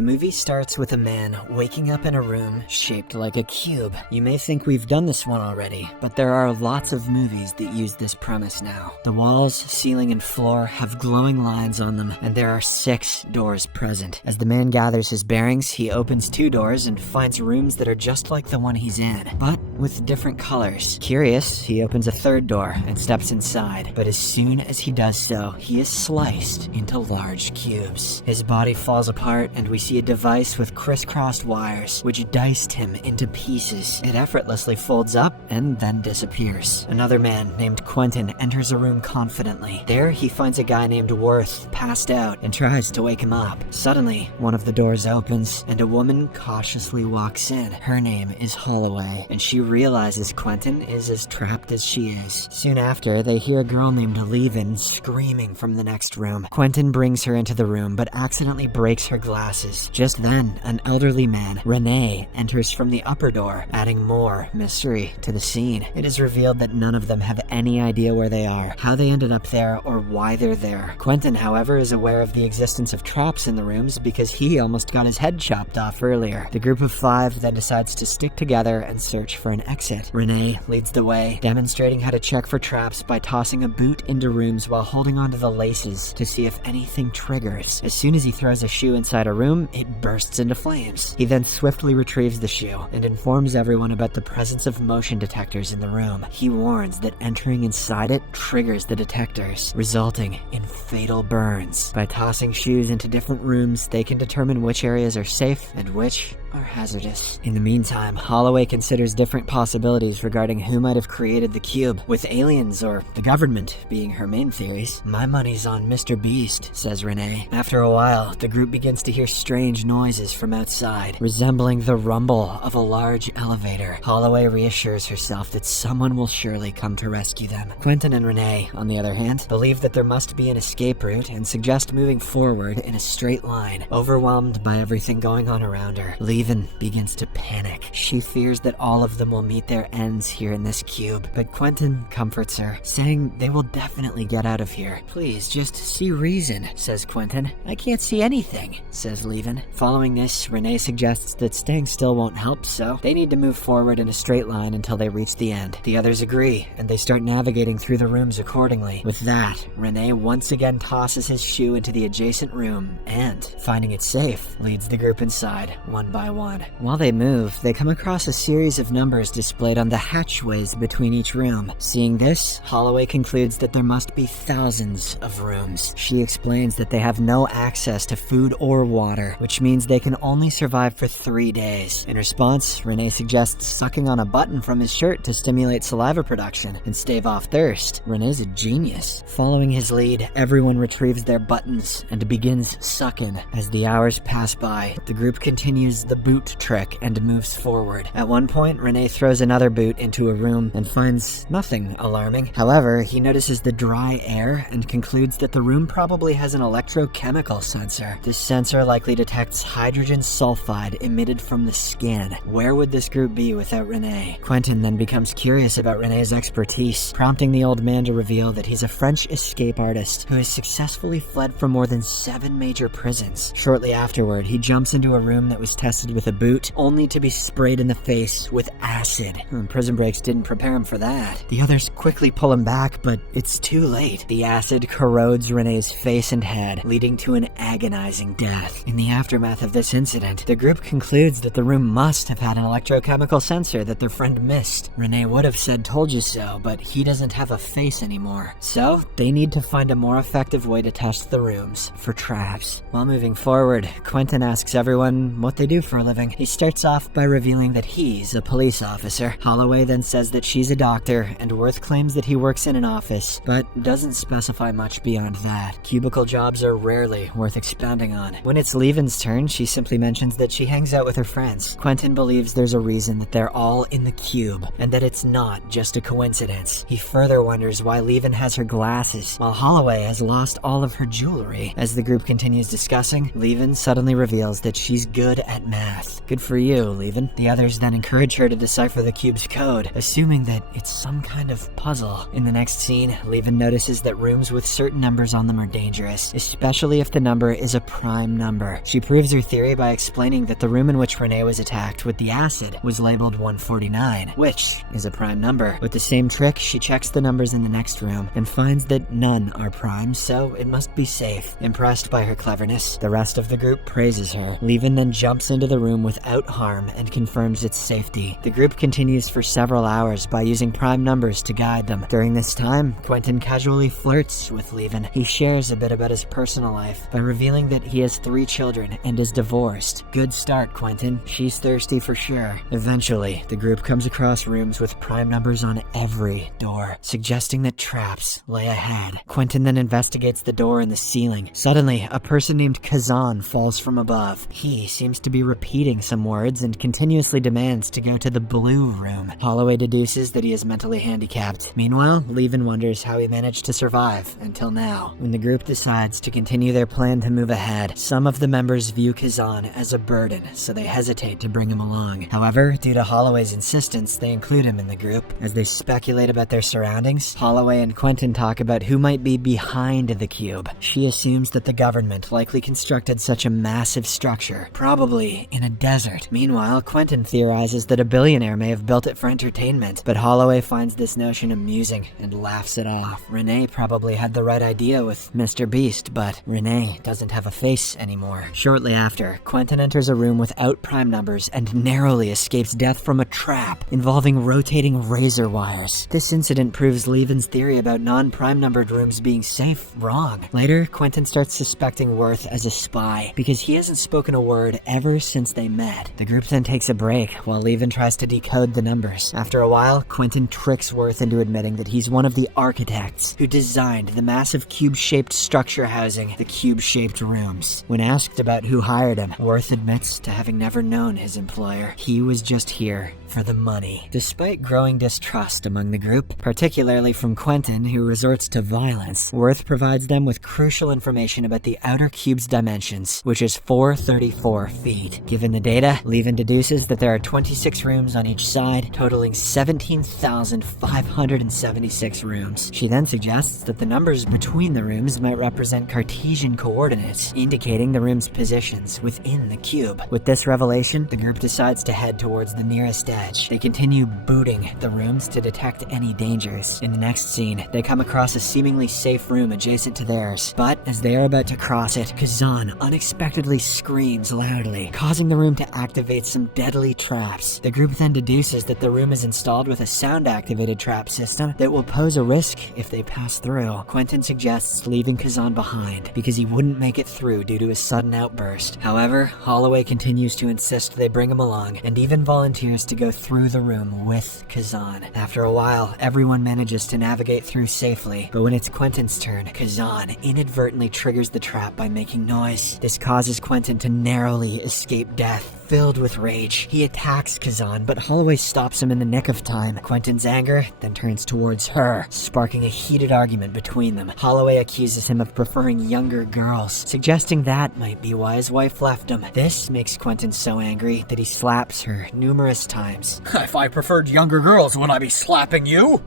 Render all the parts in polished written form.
The movie starts with a man waking up in a room shaped like a cube. You may think we've done this one already, but there are lots of movies that use this premise now. The walls, ceiling, and floor have glowing lines on them, and there are 6 doors present. As the man gathers his bearings, he opens 2 doors and finds rooms that are just like the one he's in, but with different colors. Curious, he opens a 3rd door and steps inside, but as soon as he does so, he is sliced into large cubes. His body falls apart, and we see a device with crisscrossed wires, which diced him into pieces. It effortlessly folds up and then disappears. Another man named Quentin enters a room confidently. There, he finds a guy named Worth passed out and tries to wake him up. Suddenly, one of the doors opens, and a woman cautiously walks in. Her name is Holloway, and she realizes Quentin is as trapped as she is. Soon after, they hear a girl named Levin screaming from the next room. Quentin brings her into the room, but accidentally breaks her glasses. Just then, an elderly man, Rene, enters from the upper door, adding more mystery to the scene. It is revealed that none of them have any idea where they are, how they ended up there, or why they're there. Quentin, however, is aware of the existence of traps in the rooms because he almost got his head chopped off earlier. The group of 5 then decides to stick together and search for an exit. Rene leads the way, demonstrating how to check for traps by tossing a boot into rooms while holding onto the laces to see if anything triggers. As soon as he throws a shoe inside a room, it bursts into flames. He then swiftly retrieves the shoe and informs everyone about the presence of motion detectors in the room. He warns that entering inside it triggers the detectors, resulting in fatal burns. By tossing shoes into different rooms, they can determine which areas are safe and which are hazardous. In the meantime, Holloway considers different possibilities regarding who might have created the cube, with aliens or the government being her main theories. My money's on Mr. Beast, says Rene. After a while, the group begins to hear strange noises from outside, resembling the rumble of a large elevator. Holloway reassures herself that someone will surely come to rescue them. Quentin and Rene, on the other hand, believe that there must be an escape route and suggest moving forward in a straight line, overwhelmed by everything going on around her. Levin begins to panic. She fears that all of them will meet their ends here in this cube, but Quentin comforts her, saying they will definitely get out of here. Please, just see reason, says Quentin. I can't see anything, says Levin. Following this, Rene suggests that staying still won't help, so they need to move forward in a straight line until they reach the end. The others agree, and they start navigating through the rooms accordingly. With that, Rene once again tosses his shoe into the adjacent room and, finding it safe, leads the group inside, one by one. While they move, they come across a series of numbers displayed on the hatchways between each room. Seeing this, Holloway concludes that there must be thousands of rooms. She explains that they have no access to food or water, which means they can only survive for 3 days. In response, Rene suggests sucking on a button from his shirt to stimulate saliva production and stave off thirst. Rene's a genius. Following his lead, everyone retrieves their buttons and begins sucking. As the hours pass by, the group continues the boot trick and moves forward. At one point, Rene throws another boot into a room and finds nothing alarming. However, he notices the dry air and concludes that the room probably has an electrochemical sensor. This sensor likely detects hydrogen sulfide emitted from the skin. Where would this group be without Rene? Quentin then becomes curious about Rene's expertise, prompting the old man to reveal that he's a French escape artist who has successfully fled from more than 7 major prisons. Shortly afterward, he jumps into a room that was tested with a boot, only to be sprayed in the face with acid. Prison breaks didn't prepare him for that. The others quickly pull him back, but it's too late. The acid corrodes Rene's face and head, leading to an agonizing death. In the aftermath of this incident, the group concludes that the room must have had an electrochemical sensor that their friend missed. Rene would have said told you so, but he doesn't have a face anymore. So, they need to find a more effective way to test the rooms for traps. While moving forward, Quentin asks everyone what they do for a living. He starts off by revealing that he's a police officer. Holloway then says that she's a doctor, and Worth claims that he works in an office, but doesn't specify much beyond that. Cubicle jobs are rarely worth expounding on. When it's Levin's turn, she simply mentions that she hangs out with her friends. Quentin believes there's a reason that they're all in the cube, and that it's not just a coincidence. He further wonders why Levin has her glasses, while Holloway has lost all of her jewelry. As the group continues discussing, Levin suddenly reveals that she's good at math. math. Good for you, Levin. The others then encourage her to decipher the cube's code, assuming that it's some kind of puzzle. In the next scene, Levin notices that rooms with certain numbers on them are dangerous, especially if the number is a prime number. She proves her theory by explaining that the room in which Renee was attacked with the acid was labeled 149, which is a prime number. With the same trick, she checks the numbers in the next room and finds that none are prime, so it must be safe. Impressed by her cleverness, the rest of the group praises her. Levin then jumps into the room without harm and confirms its safety. The group continues for several hours by using prime numbers to guide them. During this time, Quentin casually flirts with Levin. He shares a bit about his personal life by revealing that he has 3 children and is divorced. Good start, Quentin. She's thirsty for sure. Eventually, the group comes across rooms with prime numbers on every door, suggesting that traps lay ahead. Quentin then investigates the door in the ceiling. Suddenly, a person named Kazan falls from above. He seems to be repeating some words and continuously demands to go to the blue room. Holloway deduces that he is mentally handicapped. Meanwhile, Levin wonders how he managed to survive until now. When the group decides to continue their plan to move ahead, some of the members view Kazan as a burden, so they hesitate to bring him along. However, due to Holloway's insistence, they include him in the group. As they speculate about their surroundings, Holloway and Quentin talk about who might be behind the cube. She assumes that the government likely constructed such a massive structure, probably in a desert. Meanwhile, Quentin theorizes that a billionaire may have built it for entertainment, but Holloway finds this notion amusing and laughs it off. Renee probably had the right idea with Mr. Beast, but Renee doesn't have a face anymore. Shortly after, Quentin enters a room without prime numbers and narrowly escapes death from a trap involving rotating razor wires. This incident proves Levin's theory about non-prime numbered rooms being safe wrong. Later, Quentin starts suspecting Worth as a spy because he hasn't spoken a word ever since they met. The group then takes a break while Levin tries to decode the numbers. After a while, Quentin tricks Worth into admitting that he's one of the architects who designed the massive cube-shaped structure housing the cube-shaped rooms. When asked about who hired him, Worth admits to having never known his employer. He was just here for the money. Despite growing distrust among the group, particularly from Quentin, who resorts to violence, Worth provides them with crucial information about the outer cube's dimensions, which is 434 feet. Given the data, Levin deduces that there are 26 rooms on each side, totaling 17,576 rooms. She then suggests that the numbers between the rooms might represent Cartesian coordinates, indicating the room's positions within the cube. With this revelation, the group decides to head towards the nearest edge. They continue booting the rooms to detect any dangers. In the next scene, they come across a seemingly safe room adjacent to theirs, but as they are about to cross it, Kazan unexpectedly screams loudly, causing the room to activate some deadly traps. The group then deduces that the room is installed with a sound-activated trap system that will pose a risk if they pass through. Quentin suggests leaving Kazan behind because he wouldn't make it through due to his sudden outburst. However, Holloway continues to insist they bring him along and even volunteers to go through the room with Kazan. After a while, everyone manages to navigate through safely, but when it's Quentin's turn, Kazan inadvertently triggers the trap by making noise. This causes Quentin to narrowly escape death. Filled with rage, he attacks Kazan, but Holloway stops him in the nick of time. Quentin's anger then turns towards her, sparking a heated argument between them. Holloway accuses him of preferring younger girls, suggesting that might be why his wife left him. This makes Quentin so angry that he slaps her numerous times. If I preferred younger girls, would I be slapping you?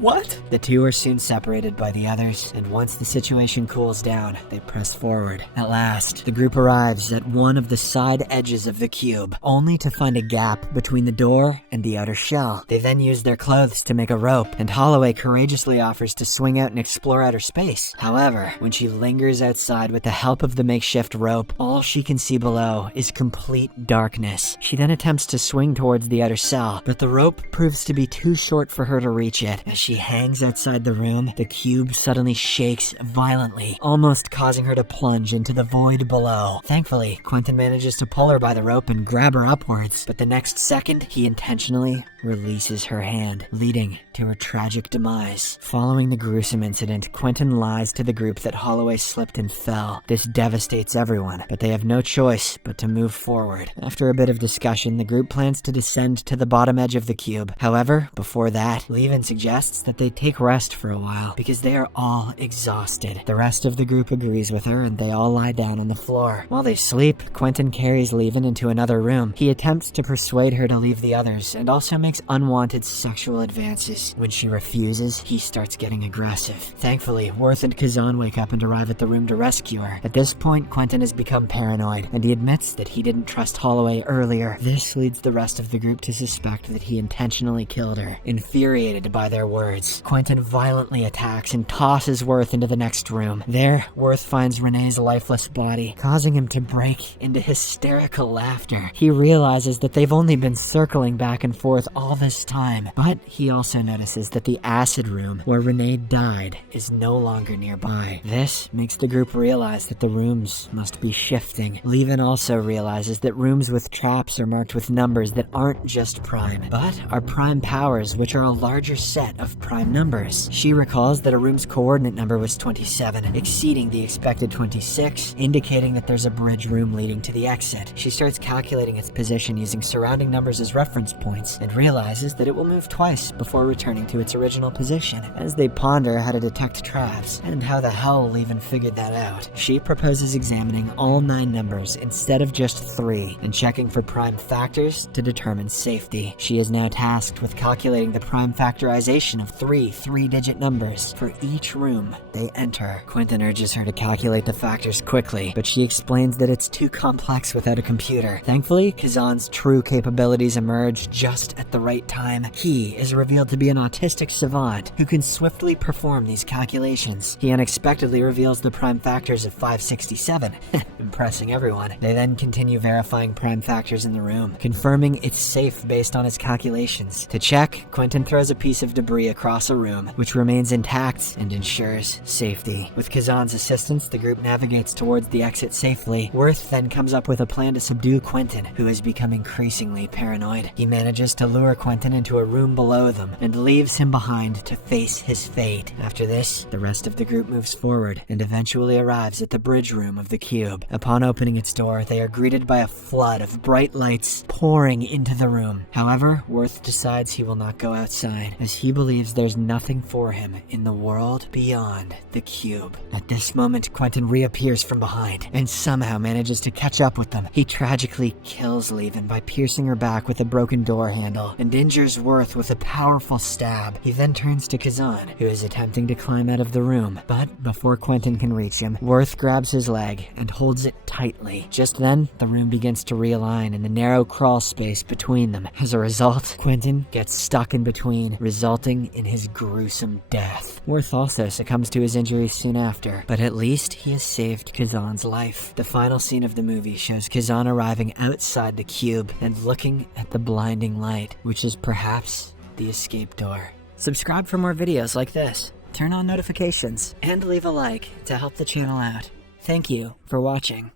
What? The two are soon separated by the others, and once the situation cools down, they press forward. At last, the group arrives at one of the side edges of the cube, only to find a gap between the door and the outer shell. They then use their clothes to make a rope, and Holloway courageously offers to swing out and explore outer space. However, when she lingers outside with the help of the makeshift rope, all she can see below is complete darkness. She then attempts to swing towards the outer cell, but the rope proves to be too short for her to reach it. As she hangs outside the room, the cube suddenly shakes violently, almost causing her to plunge into the void below. Thankfully, Quentin manages to pull her by the rope and grab her upwards, but the next second, he intentionally releases her hand, leading to her tragic demise. Following the gruesome incident, Quentin lies to the group that Holloway slipped and fell. This devastates everyone, but they have no choice but to move forward. After a bit of discussion, the group plans to descend to the bottom edge of the cube. However, before that, Levin suggests that they take rest for a while, because they are all exhausted. The rest of the group agrees with her, and they all lie down on the floor. While they sleep, Quentin carries Levin into into another room. He attempts to persuade her to leave the others and also makes unwanted sexual advances. When she refuses, he starts getting aggressive. Thankfully, Worth and Kazan wake up and arrive at the room to rescue her. At this point, Quentin has become paranoid, and he admits that he didn't trust Holloway earlier. This leads the rest of the group to suspect that he intentionally killed her. Infuriated by their words, Quentin violently attacks and tosses Worth into the next room. There, Worth finds Renee's lifeless body, causing him to break into hysterical laughter. He realizes that they've only been circling back and forth all this time, but he also notices that the acid room where Renee died is no longer nearby. This makes the group realize that the rooms must be shifting. Levin also realizes that rooms with traps are marked with numbers that aren't just prime, but are prime powers, which are a larger set of prime numbers. She recalls that a room's coordinate number was 27, exceeding the expected 26, indicating that there's a bridge room leading to the exit. She starts calculating its position using surrounding numbers as reference points and realizes that it will move twice before returning to its original position. As they ponder how to detect traps and how the hell Levin figured that out, she proposes examining all 9 numbers instead of just 3 and checking for prime factors to determine safety. She is now tasked with calculating the prime factorization of 3 3-digit numbers for each room they enter. Quentin urges her to calculate the factors quickly, but she explains that it's too complex without a computer. Thankfully, Kazan's true capabilities emerge just at the right time. He is revealed to be an autistic savant who can swiftly perform these calculations. He unexpectedly reveals the prime factors of 567, impressing everyone. They then continue verifying prime factors in the room, confirming it's safe based on his calculations. To check, Quentin throws a piece of debris across a room, which remains intact and ensures safety. With Kazan's assistance, the group navigates towards the exit safely. Worth then comes up with a plan to subdue Quentin, who has become increasingly paranoid. He manages to lure Quentin into a room below them and leaves him behind to face his fate. After this, the rest of the group moves forward and eventually arrives at the bridge room of the cube. Upon opening its door, they are greeted by a flood of bright lights pouring into the room. However, Worth decides he will not go outside, as he believes there's nothing for him in the world beyond the cube. At this moment, Quentin reappears from behind and somehow manages to catch up with them. He tragically kills Levin by piercing her back with a broken door handle and injures Worth with a powerful stab. He then turns to Kazan, who is attempting to climb out of the room, but before Quentin can reach him, Worth grabs his leg and holds it tightly. Just then, the room begins to realign in the narrow crawl space between them. As a result, Quentin gets stuck in between, resulting in his gruesome death. Worth also succumbs to his injuries soon after, but at least he has saved Kazan's life. The final scene of the movie shows Kazan arriving outside the cube and looking at the blinding light, which is perhaps the escape door. Subscribe for more videos like this, turn on notifications, and leave a like to help the channel out. Thank you for watching.